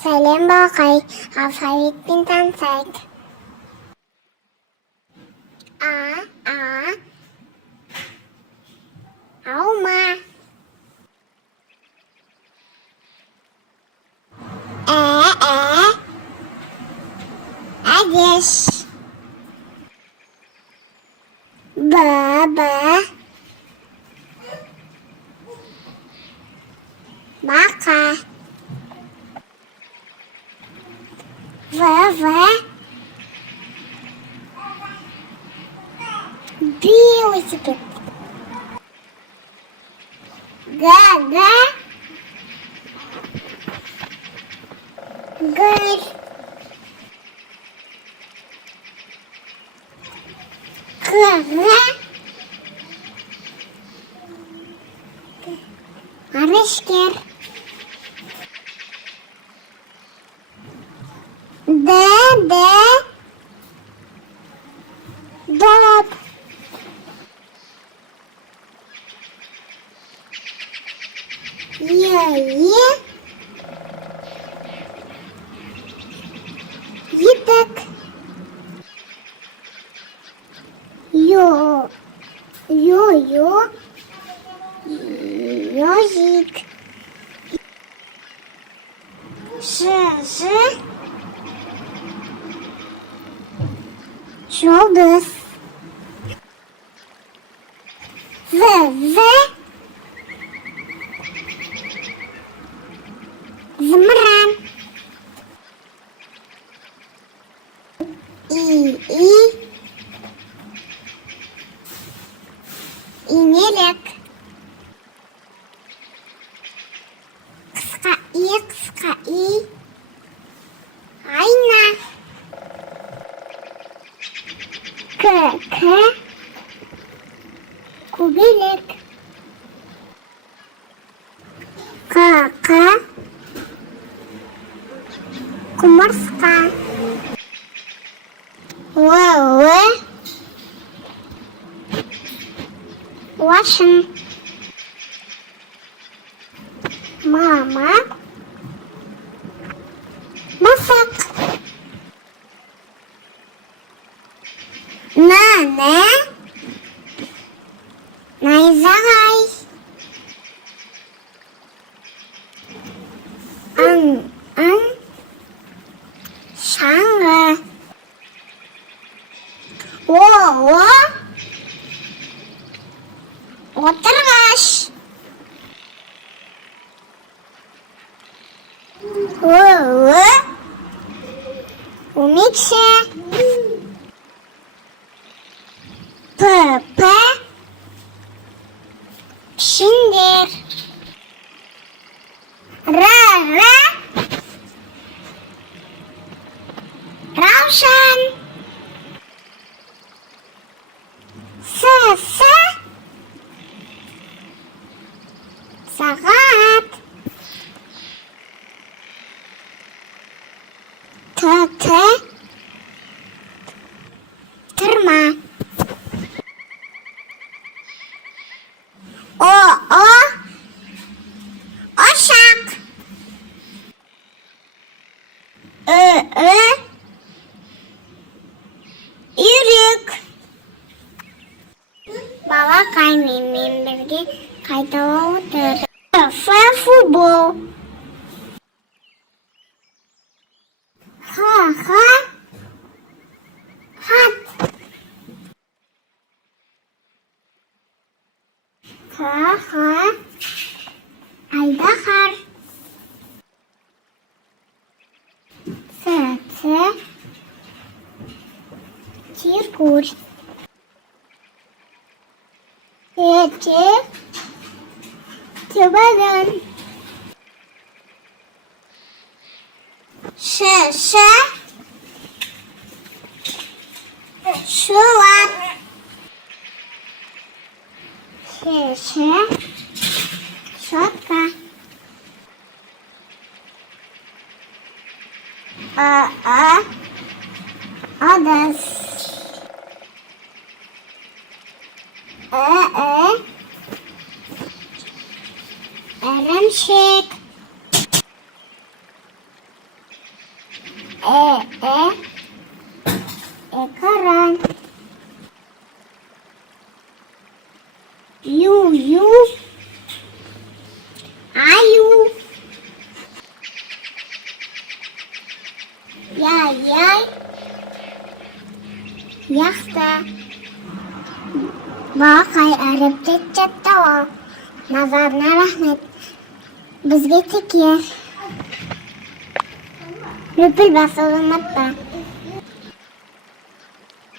Сәлем бақай, алфавитпен танысайық. Алма. Әдеш. Бақа. Велосипед. Гырь. Арышкер. Доп. Етік. Ежик. Жұлдыз. Зымыран. Инелік. Қысқа и. Айна. Көбелек. Құмырсқа. Лашын. Мама. Мысық. Найзағай. Шаңғы. Отырғыш. Өмекші. Пішіндер. Раушан. Сағат. Тырма. Ошақ. Үйрек. Бала қаймен бірге қайталап отыр. Футбол. Хат. Айдаһар. Циркуль. Чемодан. Шулап. Щетка. Одес. Ірімшік. Экран. Ю. Аю. Яй. Яхта. Бақай әріптер чаттауы. Назарына рахмет. Бізге текер. Löpül basılı unutma.